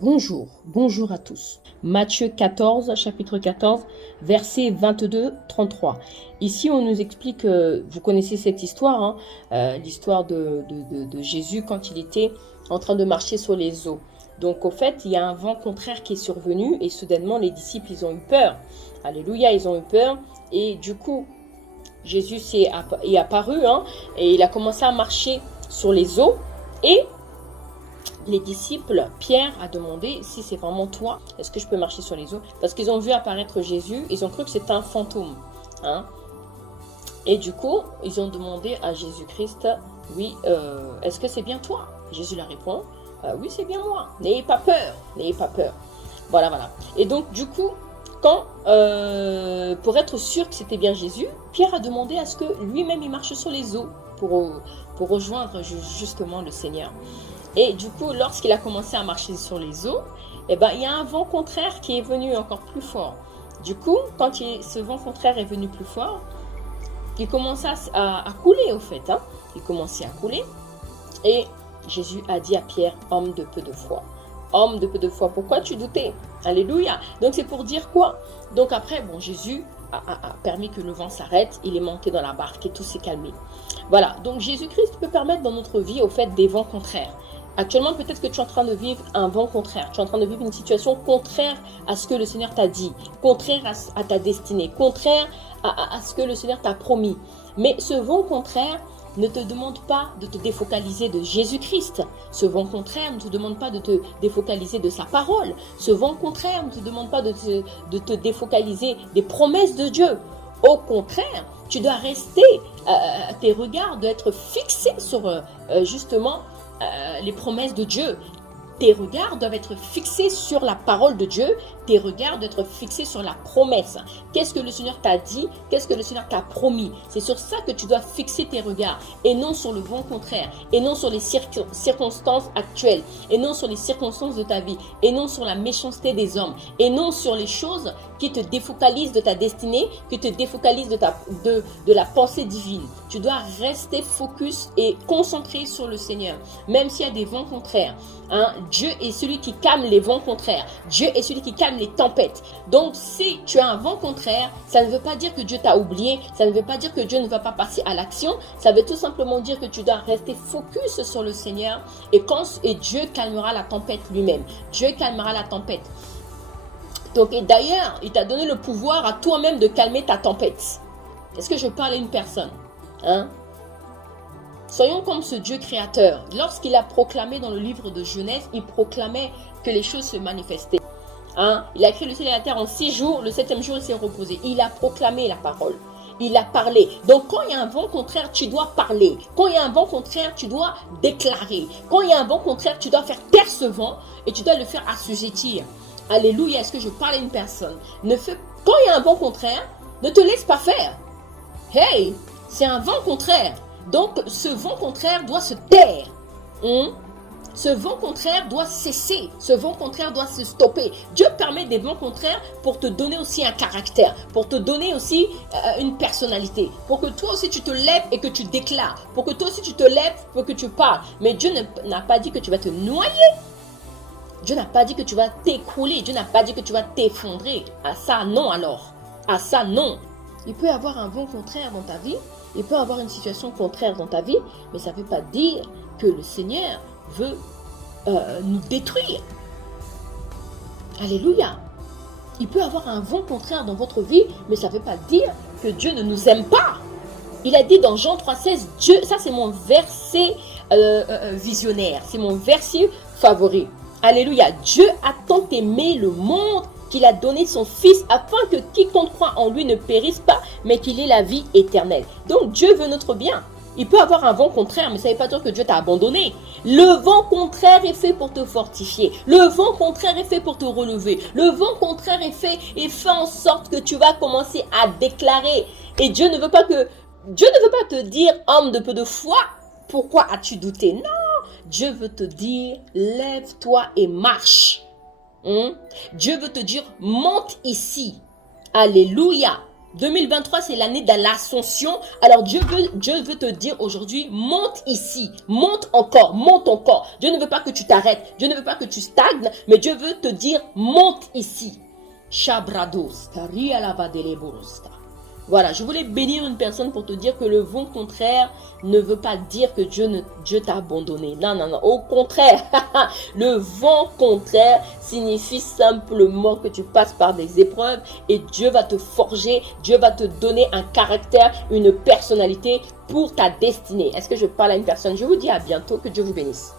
Bonjour à tous. Matthieu 14, chapitre 14, versets 22-33. Ici, on nous explique, vous connaissez cette histoire, l'histoire de Jésus quand il était en train de marcher sur les eaux. Donc, au fait, il y a un vent contraire qui est survenu et soudainement, les disciples, ils ont eu peur. Alléluia, ils ont eu peur. Et du coup, Jésus est apparu et il a commencé à marcher sur les eaux et les disciples, Pierre a demandé si c'est vraiment toi, est-ce que je peux marcher sur les eaux? Parce qu'ils ont vu apparaître Jésus, ils ont cru que c'était un fantôme. Et du coup, ils ont demandé à Jésus-Christ, oui, est-ce que c'est bien toi? Jésus leur répond, oui, c'est bien moi, n'ayez pas peur, n'ayez pas peur. Voilà. Et donc, du coup, pour être sûr que c'était bien Jésus, Pierre a demandé à ce que lui-même il marche sur les eaux pour rejoindre justement le Seigneur. Et du coup, lorsqu'il a commencé à marcher sur les eaux, il y a un vent contraire qui est venu encore plus fort. Du coup, quand ce vent contraire est venu plus fort, il commençait à couler au fait. Il commençait à couler. Et Jésus a dit à Pierre, homme de peu de foi. Homme de peu de foi, pourquoi tu doutais? Alléluia. Donc c'est pour dire quoi? Donc après, Jésus a permis que le vent s'arrête. Il est monté dans la barque et tout s'est calmé. Voilà, donc Jésus-Christ peut permettre dans notre vie au fait des vents contraires. Actuellement, peut-être que tu es en train de vivre un vent contraire. Tu es en train de vivre une situation contraire à ce que le Seigneur t'a dit, contraire à ta destinée, contraire à ce que le Seigneur t'a promis. Mais ce vent contraire ne te demande pas de te défocaliser de Jésus-Christ. Ce vent contraire ne te demande pas de te défocaliser de sa parole. Ce vent contraire ne te demande pas de te défocaliser des promesses de Dieu. Au contraire, tu dois rester, tes regards doivent être fixés sur justement les promesses de Dieu. Tes regards doivent être fixés sur la parole de Dieu. Tes regards doivent être fixés sur la promesse. Qu'est-ce que le Seigneur t'a dit? Qu'est-ce que le Seigneur t'a promis? C'est sur ça que tu dois fixer tes regards et non sur le vent contraire, et non sur les circonstances actuelles, et non sur les circonstances de ta vie, et non sur la méchanceté des hommes, et non sur les choses qui te défocalisent de ta destinée, qui te défocalisent de la pensée divine. Tu dois rester focus et concentré sur le Seigneur, même s'il y a des vents contraires. Dieu est celui qui calme les vents contraires. Dieu est celui qui calme les tempêtes. Donc, si tu as un vent contraire, ça ne veut pas dire que Dieu t'a oublié. Ça ne veut pas dire que Dieu ne va pas passer à l'action. Ça veut tout simplement dire que tu dois rester focus sur le Seigneur et Dieu calmera la tempête lui-même. Dieu calmera la tempête. Donc, et d'ailleurs, il t'a donné le pouvoir à toi-même de calmer ta tempête. Est-ce que je parle à une personne? Soyons comme ce Dieu créateur. Lorsqu'il a proclamé dans le livre de Genèse, il proclamait que les choses se manifestaient. Il a créé le ciel et la terre en 6 jours. Le 7e jour, il s'est reposé. Il a proclamé la parole. Il a parlé. Donc, quand il y a un vent contraire, tu dois parler. Quand il y a un vent contraire, tu dois déclarer. Quand il y a un vent contraire, tu dois faire taire ce vent et tu dois le faire assujettir. Alléluia. Est-ce que je parle à une personne? Quand il y a un vent contraire, ne te laisse pas faire. Hey, c'est un vent contraire. Donc, ce vent contraire doit se taire. Ce vent contraire doit cesser. Ce vent contraire doit se stopper. Dieu permet des vents contraires pour te donner aussi un caractère, pour te donner aussi une personnalité, pour que toi aussi tu te lèves et que tu déclares, pour que toi aussi tu te lèves pour que tu parles. Mais Dieu n'a pas dit que tu vas te noyer. Dieu n'a pas dit que tu vas t'écrouler. Dieu n'a pas dit que tu vas t'effondrer. À ça, non alors. À ça, non. Il peut y avoir un vent contraire dans ta vie. Il peut y avoir une situation contraire dans ta vie. Mais ça ne veut pas dire que le Seigneur veut nous détruire. Alléluia. Il peut y avoir un vent contraire dans votre vie. Mais ça ne veut pas dire que Dieu ne nous aime pas. Il a dit dans Jean 3,16, Dieu, ça c'est mon verset visionnaire. C'est mon verset favori. Alléluia. Dieu a tant aimé le monde qu'il a donné son Fils afin que quiconque croit en lui ne périsse pas, mais qu'il ait la vie éternelle. Donc Dieu veut notre bien. Il peut avoir un vent contraire, mais ça ne veut pas dire que Dieu t'a abandonné. Le vent contraire est fait pour te fortifier. Le vent contraire est fait pour te relever. Le vent contraire est fait en sorte que tu vas commencer à déclarer. Et Dieu ne veut pas te dire, homme de peu de foi, pourquoi as-tu douté? Non. Dieu veut te dire, lève-toi et marche. Dieu veut te dire, monte ici. Alléluia. 2023, c'est l'année de l'ascension. Alors Dieu veut te dire aujourd'hui, monte ici, monte encore. Dieu ne veut pas que tu t'arrêtes, Dieu ne veut pas que tu stagnes, mais Dieu veut te dire, monte ici. Shabrados, voilà, je voulais bénir une personne pour te dire que le vent contraire ne veut pas dire que Dieu t'a abandonné. Non, non, non. Au contraire, le vent contraire signifie simplement que tu passes par des épreuves et Dieu va te forger, Dieu va te donner un caractère, une personnalité pour ta destinée. Est-ce que je parle à une personne? Je vous dis à bientôt, que Dieu vous bénisse.